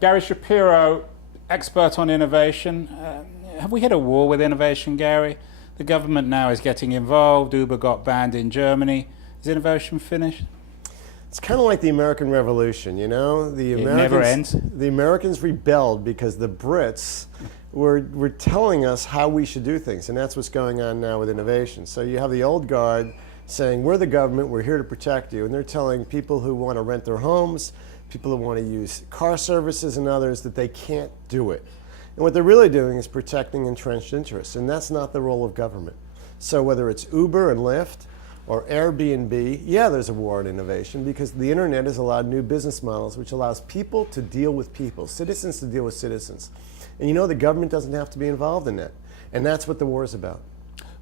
Gary Shapiro, expert on innovation. Have we hit a wall with innovation, Gary? The government now is getting involved. Uber got banned in Germany. Is innovation finished? It's kind of like the American Revolution, you know? It never ends. The Americans rebelled because the Brits were telling us how we should do things, and that's what's going on now with innovation. So you have the old guard saying, we're the government, we're here to protect you, and they're telling people who want to rent their homes, people who want to use car services and others, that they can't do it. And what they're really doing is protecting entrenched interests, and that's not the role of government. So whether it's Uber and Lyft or Airbnb, yeah, there's a war on innovation because the internet has allowed new business models which allows people to deal with people, citizens to deal with citizens. And you know the government doesn't have to be involved in that. And that's what the war is about.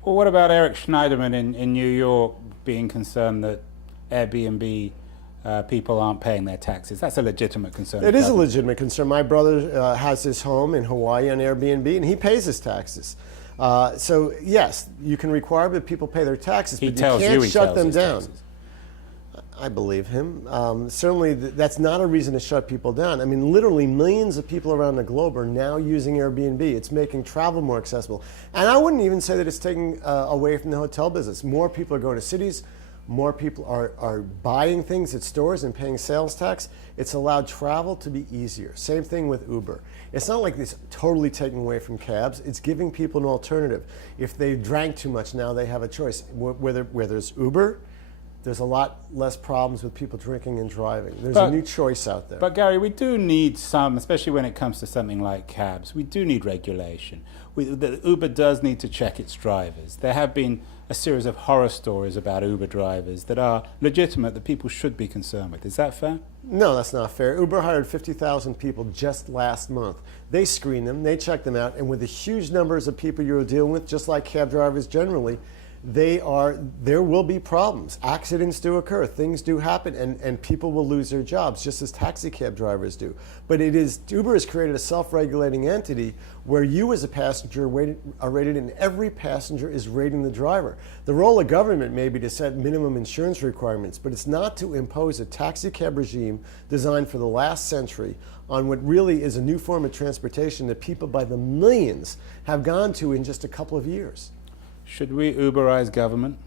Well, what about Eric Schneiderman in New York being concerned that Airbnb people aren't paying their taxes? That's a legitimate concern. It is a legitimate concern. My brother has his home in Hawaii on Airbnb, and he pays his taxes. So yes, you can require that people pay their taxes, but you can't shut them down. I believe him. Certainly, that's not a reason to shut people down. I mean, literally millions of people around the globe are now using Airbnb. It's making travel more accessible. And I wouldn't even say that it's taking away from the hotel business. More people are going to cities. More people are buying things at stores and paying sales tax. It's allowed travel to be easier. Same thing with Uber. It's not like it's totally taking away from cabs. It's giving people an alternative. If they drank too much, now they have a choice. Where there's Uber, there's a lot less problems with people drinking and driving. There's a new choice out there. But Gary, we do need some, especially when it comes to something like cabs, we do need regulation. Uber does need to check its drivers. There have been a series of horror stories about Uber drivers that are legitimate, that people should be concerned with. Is that fair? No, that's not fair. Uber hired 50,000 people just last month. They screen them, they check them out, and with the huge numbers of people you're dealing with, just like cab drivers generally, there will be problems. Accidents do occur, things do happen, and people will lose their jobs, just as taxi cab drivers do. But Uber has created a self-regulating entity where you as a passenger are rated, and every passenger is rating the driver. The role of government may be to set minimum insurance requirements, but it's not to impose a taxi cab regime designed for the last century on what really is a new form of transportation that people by the millions have gone to in just a couple of years. Should we Uberize government?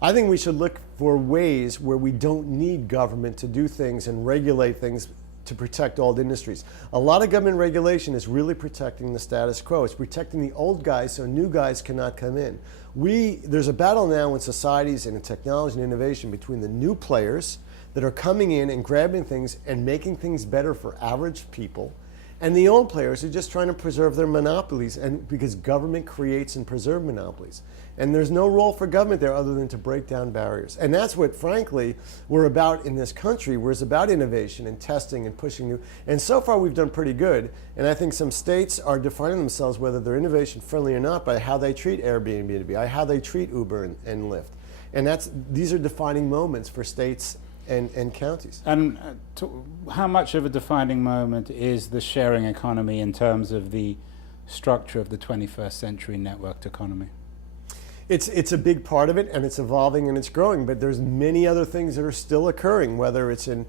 I think we should look for ways where we don't need government to do things and regulate things to protect old industries. A lot of government regulation is really protecting the status quo. It's protecting the old guys so new guys cannot come in. There's a battle now in societies and in technology and innovation between the new players that are coming in and grabbing things and making things better for average people, and the old players are just trying to preserve their monopolies, and because government creates and preserves monopolies. And there's no role for government there other than to break down barriers. And that's what, frankly, we're about in this country, where it's about innovation and testing and pushing new. And so far we've done pretty good. And I think some states are defining themselves, whether they're innovation friendly or not, by how they treat Airbnb, by how they treat Uber and Lyft. And these are defining moments for states and counties. And how much of a defining moment is the sharing economy in terms of the structure of the 21st century networked economy? It's a big part of it, and it's evolving and it's growing, but there's many other things that are still occurring, whether it's in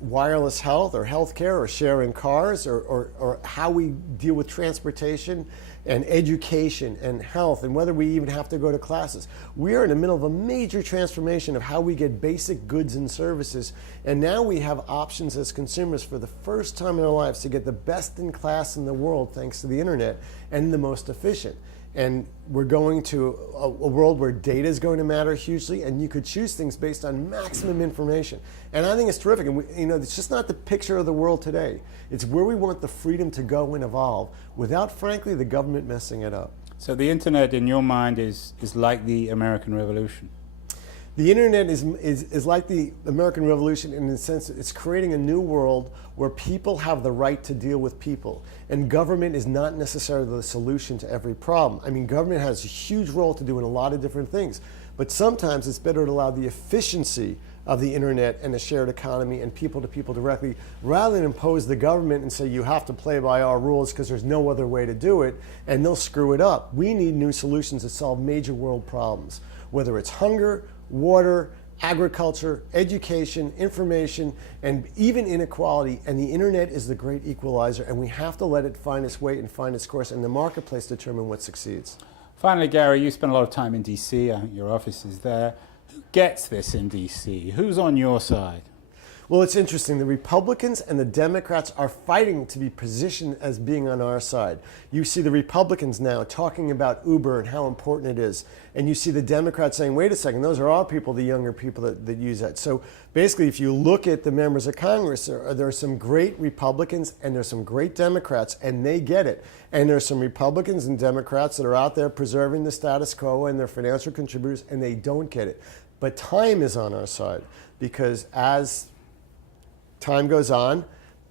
wireless health or healthcare or sharing cars or how we deal with transportation and education and health, and whether we even have to go to classes. We are in the middle of a major transformation of how we get basic goods and services, and now we have options as consumers for the first time in our lives to get the best in class in the world thanks to the internet, and the most efficient. And we're going to a world where data is going to matter hugely, and you could choose things based on maximum information. And I think it's terrific. And it's just not the picture of the world today. It's where we want the freedom to go and evolve without, frankly, the government messing it up. So the internet, in your mind, is like the American Revolution? The internet is like the American Revolution in the sense that it's creating a new world where people have the right to deal with people. And government is not necessarily the solution to every problem. I mean, government has a huge role to do in a lot of different things. But sometimes it's better to allow the efficiency of the internet and the shared economy and people to people directly, rather than impose the government and say you have to play by our rules because there's no other way to do it, and they'll screw it up. We need new solutions that solve major world problems, whether it's hunger, water, agriculture, education, information, and even inequality. And the internet is the great equalizer, and we have to let it find its way and find its course, and the marketplace determine what succeeds. Finally, Gary, you spend a lot of time in DC. I think your office is there. Who gets this in DC? Who's on your side? Well, it's interesting. The Republicans and the Democrats are fighting to be positioned as being on our side. You see the Republicans now talking about Uber and how important it is. And you see the Democrats saying, wait a second, those are our people, the younger people that use that. So basically, if you look at the members of Congress, there are some great Republicans and there's some great Democrats, and they get it. And there's some Republicans and Democrats that are out there preserving the status quo and their financial contributors, and they don't get it. But time is on our side, because as time goes on,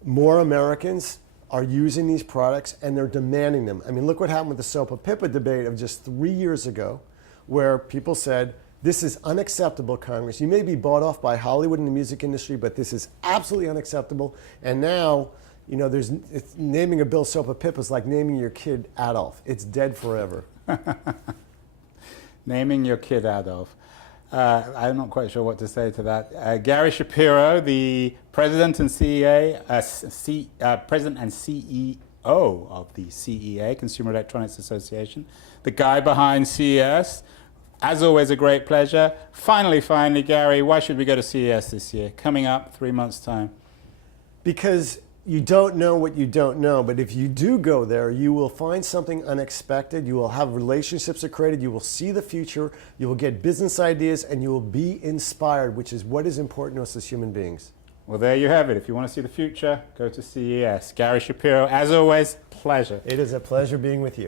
more Americans are using these products and they're demanding them. I mean, look what happened with the SOPA PIPA debate of just 3 years ago, where people said, this is unacceptable, Congress. You may be bought off by Hollywood and the music industry, but this is absolutely unacceptable. And now, you know, naming a bill SOPA PIPA is like naming your kid Adolf. It's dead forever. Naming your kid Adolf. I'm not quite sure what to say to that. Gary Shapiro, the president and president and CEO of the CEA, Consumer Electronics Association, the guy behind CES. As always, a great pleasure. Finally, Gary, why should we go to CES this year? Coming up, 3 months' time. Because you don't know what you don't know, but if you do go there, you will find something unexpected. You will have relationships are created. You will see the future. You will get business ideas, and you will be inspired, which is what is important to us as human beings. Well, there you have it. If you want to see the future, go to CES. Gary Shapiro, as always, pleasure. It is a pleasure being with you.